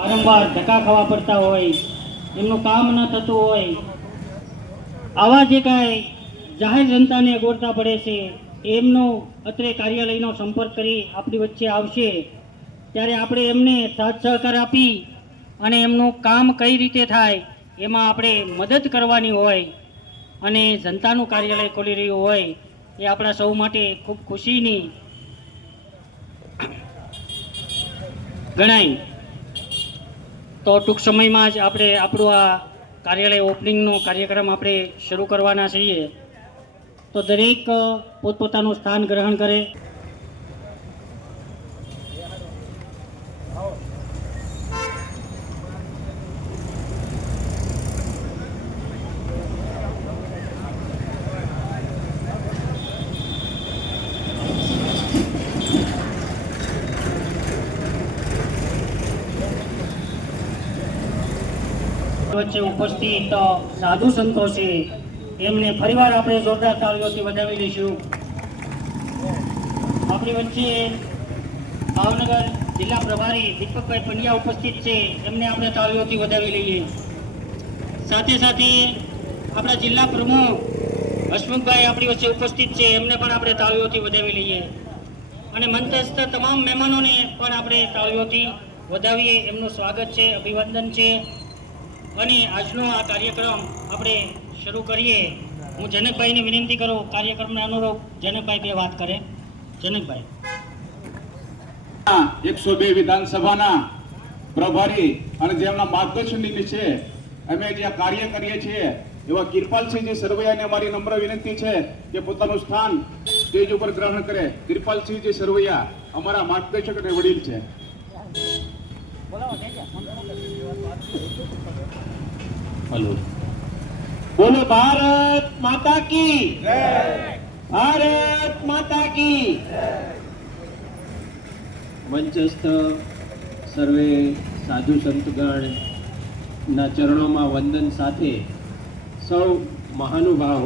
વારંવાર ધક્કા ખાવા પડતા હોય, એમનું કામ ન થતું હોય, આવા જે કાંઈ જાહેર જનતાને અગવડતા પડે છે એમનો અત્રે કાર્યાલયનો સંપર્ક કરી આપણી વચ્ચે આવશે ત્યારે આપણે એમને સાથ સહકાર આપી અને એમનું કામ કઈ રીતે થાય એમાં આપણે મદદ કરવાની હોય અને જનતાનું કાર્યાલય ખોલી રહ્યું હોય એ આપણા સૌ માટે ખૂબ ખુશીની ગણાય. તો ટૂંક સમયમાં જ આપણે આપણું આ કાર્યાલય ઓપનિંગનો કાર્યક્રમ આપણે શરૂ કરવાના છીએ. તો દરેક પોતપોતાનું સ્થાન ગ્રહણ કરે. વચ્ચે ઉપસ્થિત સાધુ સંતો છે એમને ફરીવાર આપણે જોરદાર તાળીઓથી વધાવી લઈશું. આપણી વચ્ચે ભાવનગર જિલ્લા પ્રભારી દીપકભાઈ પંડ્યા ઉપસ્થિત છે, એમને આપણે તાળીઓથી વધાવી લઈએ. સાથે સાથે આપણા જિલ્લા પ્રમુખ હસમુખભાઈ આપણી વચ્ચે ઉપસ્થિત છે, એમને પણ આપણે તાળીઓથી વધાવી લઈએ અને મંચસ્થ તમામ મહેમાનોને પણ આપણે તાળીઓથી વધાવીએ. એમનું સ્વાગત છે, અભિવાદન છે અને આજનો આ કાર્યક્રમ આપણે શરૂ કરીએ. હું જનકભાઈને વિનંતી કરું કાર્યક્રમને અનુરૂપ જનકભાઈ બે વાત કરે. જનકભાઈ. 102 વિધાનસભાના પ્રભારી અને જેમના માર્ગદર્શન નીચે અમે જે કાર્ય કરીએ છીએ એવા કિરપાલસિંહજી સરવૈયાને અમારી નમ્ર વિનંતી છે કે પોતાનું સ્થાન સ્ટેજ ઉપર ગ્રહણ કરે. કિરપાલસિંહજી સરવૈયા અમારા માર્ગદર્શક અને વડીલ છે. हेलो, बोलो भारत माता की जय, भारत माता की મંચસ્થ સર્વે સાધુ સંતગણ ના ચરણોમાં વંદન સાથે સૌ મહાનુભાવ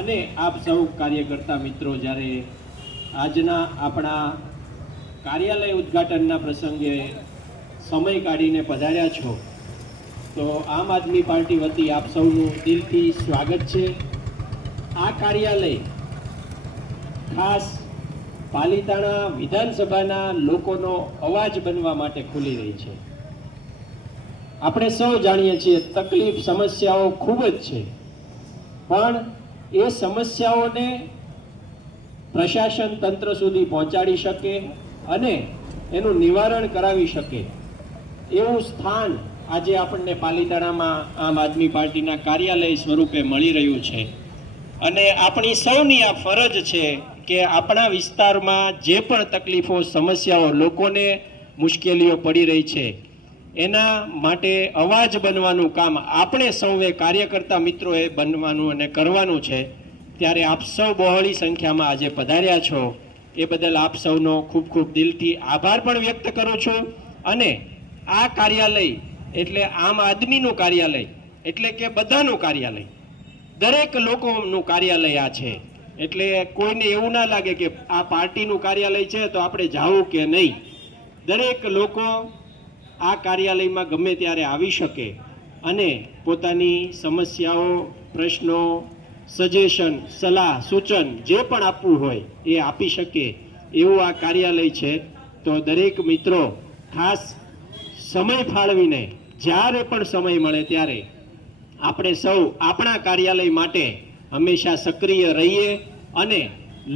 અને આપ સૌ કાર્યકર્તા મિત્રો જ્યારે આજના આપણા કાર્યાલય ઉદ્ઘાટનના પ્રસંગે સમય કાઢીને પધાર્યા છો તો આમ આદમી પાર્ટી વતી આપ સૌનું દિલથી સ્વાગત છે. આ કાર્યાલય ખાસ પાલિતાણા વિધાનસભાના લોકોનો અવાજ બનવા માટે ખુલી રહી છે. આપણે સૌ જાણીએ છીએ તકલીફ સમસ્યાઓ ખૂબ જ છે, પણ એ સમસ્યાઓને પ્રશાસન તંત્ર સુધી પહોંચાડી શકે અને એનું નિવારણ કરાવી શકે એવું સ્થાન આજે આપણને પાલિતાણામાં આમ આદમી પાર્ટીના કાર્યાલય સ્વરૂપે મળી રહ્યું છે. અને આપણી સૌની આ ફરજ છે કે આપણા વિસ્તારમાં જે પણ તકલીફો સમસ્યાઓ લોકોને મુશ્કેલીઓ પડી રહી છે એના માટે અવાજ બનવાનું કામ આપણે સૌએ કાર્યકર્તા મિત્રોએ બનવાનું અને કરવાનું છે. ત્યારે આપ સૌ બહોળી સંખ્યામાં આજે પધાર્યા છો એ બદલ આપ સૌનો ખૂબ ખૂબ દિલથી આભાર પણ વ્યક્ત કરું છું. અને આ કાર્યાલય એટલે આમ આદમીનું કાર્યાલય એટલે કે બધાનું કાર્યાલય, દરેક લોકોનું કાર્યાલય આ છે. એટલે કોઈને એવું ના લાગે કે આ પાર્ટીનું કાર્યાલય છે તો આપણે જાવું કે નહીં. દરેક લોકો આ કાર્યાલયમાં ગમે ત્યારે આવી શકે અને પોતાની સમસ્યાઓ, પ્રશ્નો, સજેશન, સલાહ, સૂચન જે પણ આપવું હોય એ આપી શકે એવું આ કાર્યાલય છે. તો દરેક મિત્રો ખાસ સમય ફાળવીને જ્યારે પણ સમય મળે ત્યારે આપણે સૌ આપણા કાર્યાલય માટે હંમેશા સક્રિય રહીએ અને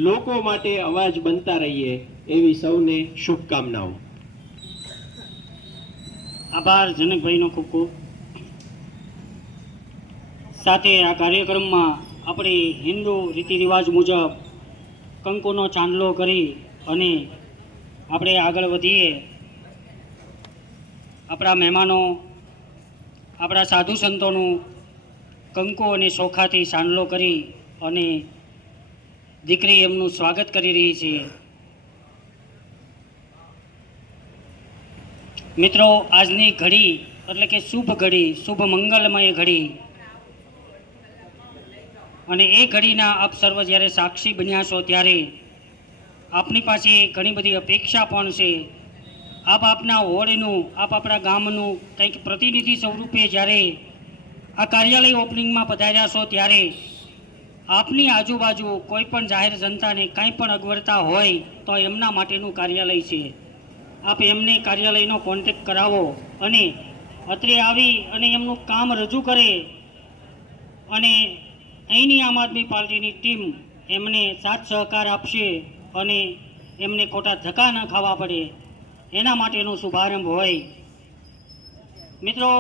લોકો માટે અવાજ બનતા રહીએ એવી સૌને શુભકામનાઓ. આભાર જનકભાઈનો ખૂબ ખૂબ. સાથે આ કાર્યક્રમમાં આપણે હિન્દુ રીતિ રિવાજ મુજબ કંકુનો ચાંદલો કરી અને આપણે આગળ વધીએ. આપણા મહેમાનો, આપણા સાધુ સંતોનું કંકુ અને ચોખાથી ચાંદલો કરી અને દીકરી એમનું સ્વાગત કરી રહી છે. મિત્રો, આજની ઘડી એટલે કે શુભ ઘડી, શુભ મંગલમય ઘડી અને એ ઘડીના આપ સર્વ જ્યારે સાક્ષી બન્યા છો ત્યારે આપની પાસે ઘણી બધી અપેક્ષા પણ છે. આપના વોર્ડનું આપણા ગામનું કંઈક પ્રતિનિધિ સ્વરૂપે જ્યારે આ કાર્યાલય ઓપનિંગમાં પધાર્યા છો ત્યારે આપની આજુબાજુ કોઈ પણ જાહેર જનતાને કંઈ પણ અગવડતા હોય તો એમના માટેનું કાર્યાલય છે. આપ એમને કાર્યાલયનો કોન્ટેક્ટ કરાવો અને અત્રે આવી અને એમનું કામ રજૂ કરે અને અહીંની આમ આદમી પાર્ટીની ટીમ એમને સાથ સહકાર આપશે અને એમને ખોટા ધક્કા ન ખાવા પડે એના માટેનો શુભારંભ હોય. મિત્રો,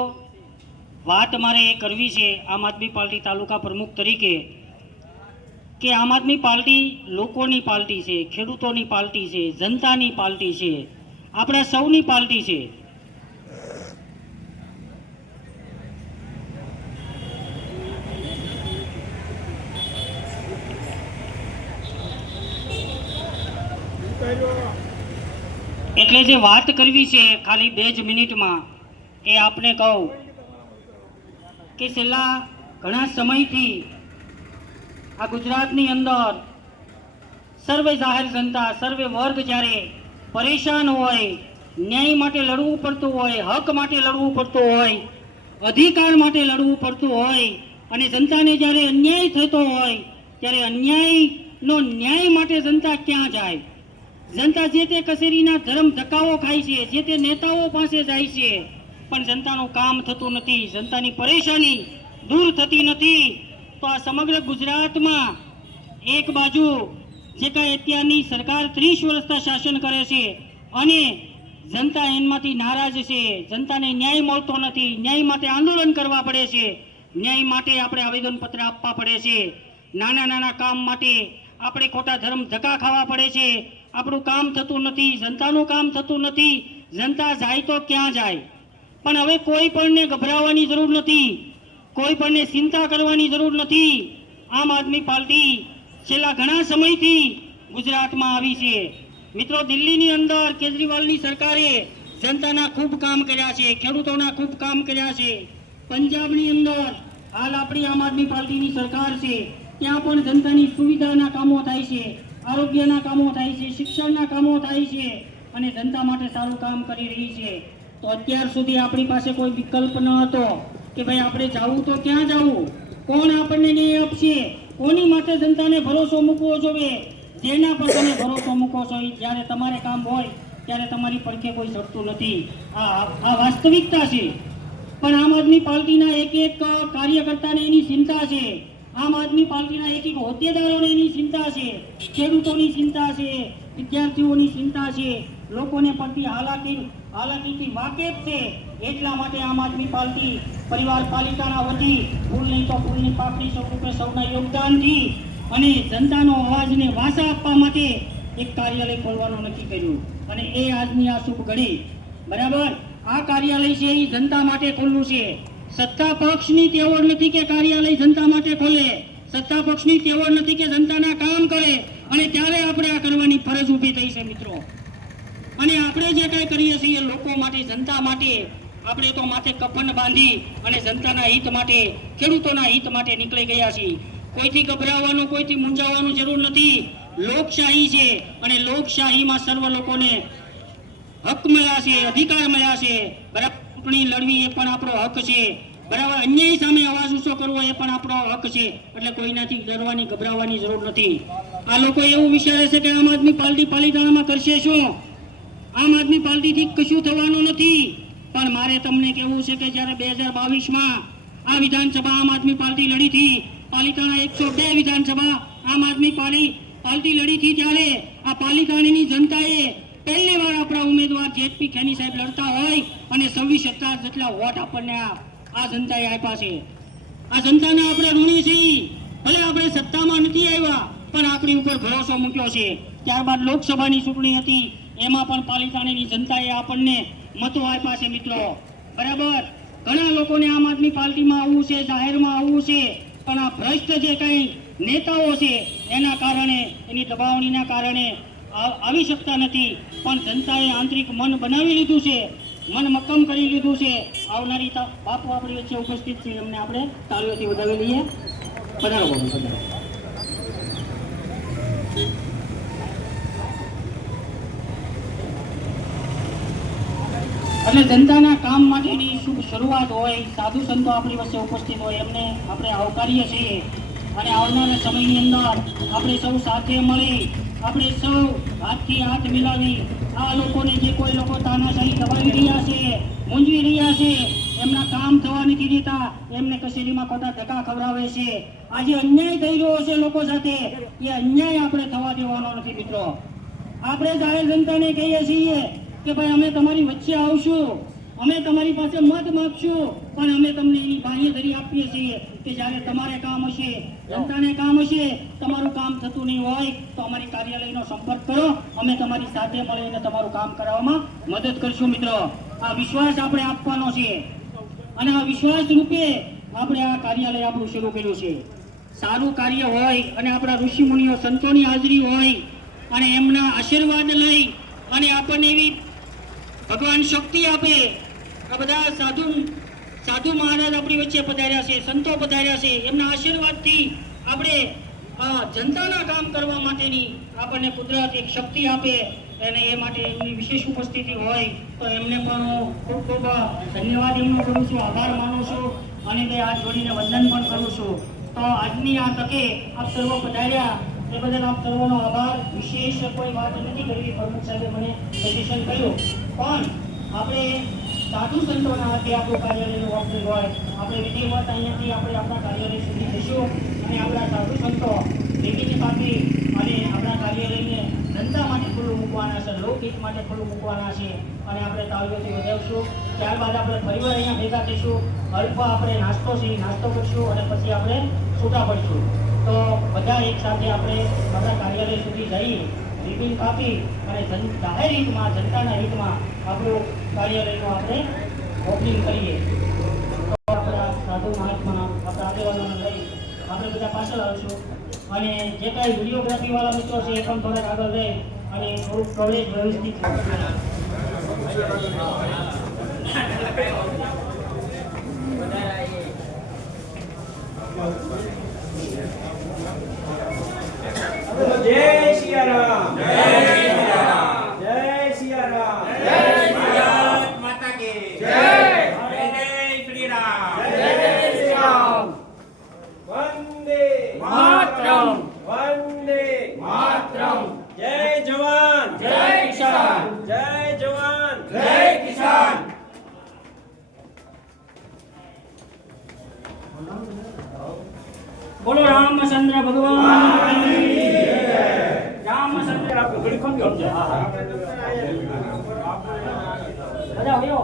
વાત મારે એ કરવી છે આમ આદમી પાર્ટી તાલુકા પ્રમુખ તરીકે કે આમ આદમી પાર્ટી લોકોની પાર્ટી છે, ખેડૂતોની પાર્ટી છે, જનતાની પાર્ટી છે, આપણા સૌની પાર્ટી છે. એટલે જે વાત કરવી છે ખાલી 2 જ મિનિટમાં એ આપને કહું કે છેલ્લા ઘણા સમયથી આ ગુજરાતની અંદર સર્વે જાહેર જનતા, સર્વે વર્ગ જ્યારે પરેશાન હોય, ન્યાય માટે લડવું પડતું હોય, હક માટે લડવું પડતું હોય, અધિકાર માટે લડવું પડતું હોય અને જનતાને જ્યારે અન્યાય થતો હોય ત્યારે અન્યાયનો ન્યાય માટે જનતા ક્યાં જાય? જનતા જે તે કચેરીના ધર્મ ધક્કાઓ ખાય છે, જે તે નેતાઓ પાસે જાય છે, પણ જનતાનું કામ થતું નથી, જનતાની પરેશાની દૂર થતી નથી. તો આ સમગ્ર ગુજરાતમાં એક બાજુ જે કાંઈ અત્યારની સરકાર 30 વર્ષથી શાસન કરે છે અને જનતા એમાંથી નારાજ છે, જનતાને ન્યાય મળતો નથી, ન્યાય માટે આંદોલન કરવા પડે છે, ન્યાય માટે આપણે આવેદનપત્ર આપવા પડે છે, નાના નાના કામ માટે આપણે ખોટા ધર્મ ધક્કા ખાવા પડે છે, આપણું કામ થતું નથી, જનતાનું કામ થતું નથી. જનતા જાય તો ક્યાં જાય? પણ હવે કોઈ પણને ગભરાવાની જરૂર નથી, કોઈ પણને ચિંતા કરવાની જરૂર નથી. આમ આદમી પાર્ટી છેલ્લા ઘણા સમયથી ગુજરાતમાં આવી છે. મિત્રો, દિલ્હીની અંદર કેજરીવાલની સરકારે જનતાના ખૂબ કામ કર્યા છે, ખેડૂતોના ખૂબ કામ કર્યા છે. પંજાબની અંદર હાલ આપણી આમ આદમી પાર્ટીની સરકાર છે, ત્યાં પણ જનતાની સુવિધાના કામો થાય છે, આરોગ્યના કામો થાય છે, શિક્ષણના કામો થાય છે અને જનતા માટે સારું કામ કરી રહી છે. તો અત્યાર સુધી આપણી પાસે કોઈ વિકલ્પ ન હતો કે ભાઈ આપણે જવું તો ક્યાં જવું, કોણ આપણને ન્યાય આપશે, કોની માટે જનતાને ભરોસો મૂકવો જોઈએ? જેના પર તમે ભરોસો મૂકો છો જ્યારે તમારે કામ હોય ત્યારે તમારી પડખે કોઈ ચડતું નથી. આ વાસ્તવિકતા છે. પણ આમ આદમી પાર્ટીના એક એક કાર્યકર્તાને એની ચિંતા છે, આમ આદમી પાર્ટીના એક એક હોદ્દેદારોને એની ચિંતા છે, ખેડૂતોની ચિંતા છે, વિદ્યાર્થીઓની ચિંતા છે, લોકોને પડતી હાલાકીથી વાકેફ છે. એટલા માટે આમ આદમી પાર્ટી પરિવાર પાલિકાના વતી ફૂલ નહીં તો ફૂલની પાકડી સ્વરૂપે સૌના યોગદાનથી અને જનતાનો અવાજને વાસા આપવા માટે એક કાર્યાલય ખોલવાનું નક્કી કર્યું અને એ આજની આ શુભ ઘડી બરાબર આ કાર્યાલય છે એ જનતા માટે ખોલવું છે. સત્તા પક્ષની તેવડ નથી કે કાર્યાલય જનતા માટે ખોલે, સત્તા પક્ષની તેવડ નથી કે જનતાના કામ કરે અને ત્યારે આપણે આ કરવાની ફરજ ઊભી થઈ છે મિત્રો. અને આપણે જે કાંઈ કરીએ છીએ લોકો માટે, જનતા માટે, આપણે તો માથે કફન બાંધી અને જનતાના હિત માટે, ખેડૂતોના હિત માટે નીકળી ગયા છીએ. કોઈથી ગભરાવાનું, કોઈથી મૂંઝાવવાનું જરૂર નથી. લોકશાહી છે અને લોકશાહીમાં સર્વ લોકોને હક મળ્યા છે, અધિકાર મળ્યા છે. બરાબર, ચૂંટણી લડવી એ પણ આપણો હક છે, બરાબર, અન્યાય સામે અવાજ ઊંચો કરવો એ પણ આપણો હક છે. એટલે કોઈનાથી ડરવાની, ગભરાવાની જરૂર નથી. આ લોકો એવું વિચારે છે કે આમ આદમી પાર્ટી પાલિતાણામાં કરશે શું, આમ આદમી પાર્ટીથી કશું થવાનું નથી. પણ મારે તમને કહેવું છે કે જ્યારે 2022માં આ વિધાનસભા આમ આદમી પાર્ટી લડી હતી, પાલિતાણા 102 વિધાનસભા આમ આદમી પાર્ટી લડી હતી, ત્યારે આ પાલિતાણાની જનતાએ પહેલી વાર આપણા ઉમેદવાર જેપી ખેની સાહેબ લડતા હોય અને 26-27 જેટલા વોટ આપણને આ જનતાએ આપ્યા છે. આ જનતાને આપણે ઋણી છીએ. ભલે આપણે સત્તામાં નથી આવ્યા પણ આપણી ઉપર ભરોસો મૂક્યો છે. ત્યારબાદ લોકસભાની ચૂંટણી હતી, એમાં પણ પાલિતાણાની જનતાએ આપણને મતો આપ્યા છે મિત્રો. બરાબર, ઘણા લોકોને આમ આદમી પાર્ટીમાં આવવું છે, જાહેરમાં આવવું છે, પણ આ ભ્રષ્ટ જે કંઈ નેતાઓ છે એના કારણે, એની દબાવણીના કારણે આવી શકતા નથી. પણ જનતાએ આંતરિક મન બનાવી લીધું છે, મન મક્કમ કરી લીધું છે. આવનારી બાપુ આપણી વચ્ચે ઉપસ્થિત છે, એમને આપણે તાળીઓથી વધાવી લઈએ. પધારો બાપુ, પધારો. એટલે જનતાના કામ માટેની શુભ શરૂઆત હોય, સાધુ સંતો આપણી વચ્ચે ઉપસ્થિત હોય, એમને આપણે આવકારીએ છીએ. અને આવનારા સમયની અંદર આપણે સૌ સાથે મળી, આપણે સૌ હાથથી હાથ મિલાવી આ લોકોને, જે કોઈ લોકો તાનાશાહી દબાવી રહ્યા છે, મૂંઝવી રહ્યા છે, એમના કામ થવા નથી દેતા, એમને કચેરીમાં ખોટા ધક્કા ખવડાવે છે, આજે અન્યાય થઈ રહ્યો છે લોકો સાથે, એ અન્યાય આપણે થવા દેવાનો નથી મિત્રો. આપણે જાહેર જનતાને કહીએ છીએ કે ભાઈ અમે તમારી વચ્ચે આવશું, અમે તમારી પાસે મત માંગશું, પણ અમે તમને એની બાંહેધરી આપીએ છીએ કે જ્યારે તમારે કામ હશે, જનતાને કામ હશે, તમારું કામ થતું નહીં હોય તો અમારી કાર્યાલયનો સંપર્ક કરો, અમે તમારી સાથે મળીને તમારું કામ કરાવવામાં મદદ કરશું મિત્રો. આ વિશ્વાસ આપણે આપવાનો છે અને આ વિશ્વાસ રૂપે આપણે આ કાર્યાલય આપણું શરૂ કર્યું છે. સારું કાર્ય હોય અને આપણા ઋષિ મુનિઓ સંતોની હાજરી હોય અને એમના આશીર્વાદ લઈ અને આપણને એવી ભગવાન શક્તિ આપે. આ બધા સાધુ મહારાજ આપણી વચ્ચે પધાર્યા છે, સંતો પધાર્યા છે, એમના આશીર્વાદથી આપણે જનતાના કામ કરવા માટેની આપણને કુદરત એક શક્તિ આપે અને એ માટે એમની વિશેષ ઉપસ્થિતિ હોય તો એમને પણ હું ખૂબ ખૂબ ધન્યવાદ એમનો કરું છું, આભાર માનું છું અને તે હાથ જોડીને વંદન પણ કરું છું. તો આજની આ તકે આપ સર્વ પધાર્યા એ બદલ આપ સર્વનો આભાર. વિશેષ કોઈ વાત નથી કરવી, પ્રમુખ સાહેબે મને સજેશન કર્યું, પણ આપણે સાધુ સંતોના હાથે આપણું કાર્યાલયનું ઓપનિંગ હોય, આપણે વિધિવત અહીંયાથી આપણે આપણા કાર્યાલય સુધી જઈશું અને આપણા સાધુ સંતો ભેગીની પાકી અને આપણા કાર્યાલયને જનતા માટે ખુલ્લું મૂકવાના છે, લોકહિત માટે ખુલ્લું મૂકવાના છે અને આપણે તાળીઓથી વધાવશું. ત્યારબાદ આપણે ફરીવાર અહીંયા ભેગા થઈશું, અલ્પ આપણે નાસ્તો કરશું અને પછી આપણે છૂટા પડશું. તો બધા એક સાથે આપણે આપણા કાર્યાલય સુધી જઈ રિબિન કાપી અને જાહેર હિતમાં, જનતાના હિતમાં આપણું કાર્યાલયનું આપણે ઓપનિંગ કરીએ. તો આપણા સાધુ મહાત્મા, આપણા આગેવાનોને લઈ આપણે બધા પાછળ આવશું અને જે કાંઈ વિડીયોગ્રાફી વાળા મિત્રો છે એ પણ થોડાક આગળ લઈ અને થોડુંક કવરેજ વ્યવસ્થિત જય સિયારામ, જય સિયારામ, જય સિયારામ, જય ભારત માતા કી જય, જય શ્રી રામ, જય શ્રી રામ. વંદે માતરમ, વંદે માતરમ. જય જવાન, જય કિસાન, જય જવાન, જય કિસાન. બોલો રામચંદ્ર ભગવાન, રામચંદ્ર આપણે ઘડી ખોલ ગયો બધા આવ્યો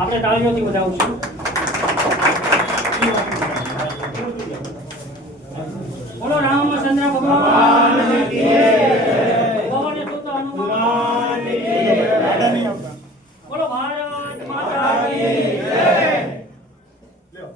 આપણે તાળીઓથી વધાવશું. બોલો રામચંદ્ર ભગવાન કી જય, બોલો સુત હનુમાન કી જય, બોલો ભારત માતા કી જય.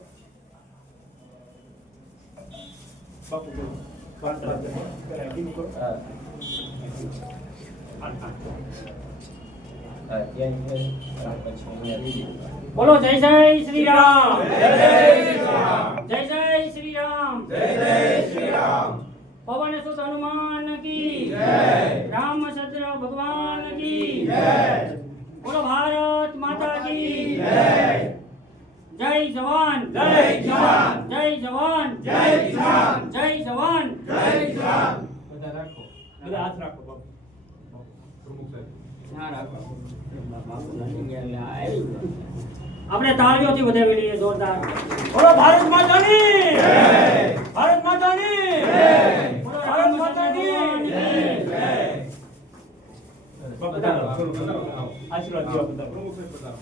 બોલો જય જય શ્રી રામ, જય જય શ્રી રામ, જય જય શ્રી રામ, જય જય શ્રી રામ. પવન સુત હનુમાન કી જય, રામચંદ્ર ભગવાન કી જય, બોલો ભારત માતા કી જય. જય જવાન, જય કિસાન, જય જવાન, જય કિસાન, જય જવાન, જય કિસાન. બધા રાખો, બધા હાથ રાખો બાપુ, પ્રમુખ સાહેબ ના રાખો. આપણે તાળીઓથી વધાવી લઈએ જોરદાર. બોલો ભારત માતાની જય, ભારત માતાની જય, બોલો ભારત માતાની જય. આશીર્વાદ દો બધા પ્રમુખ સાહેબ.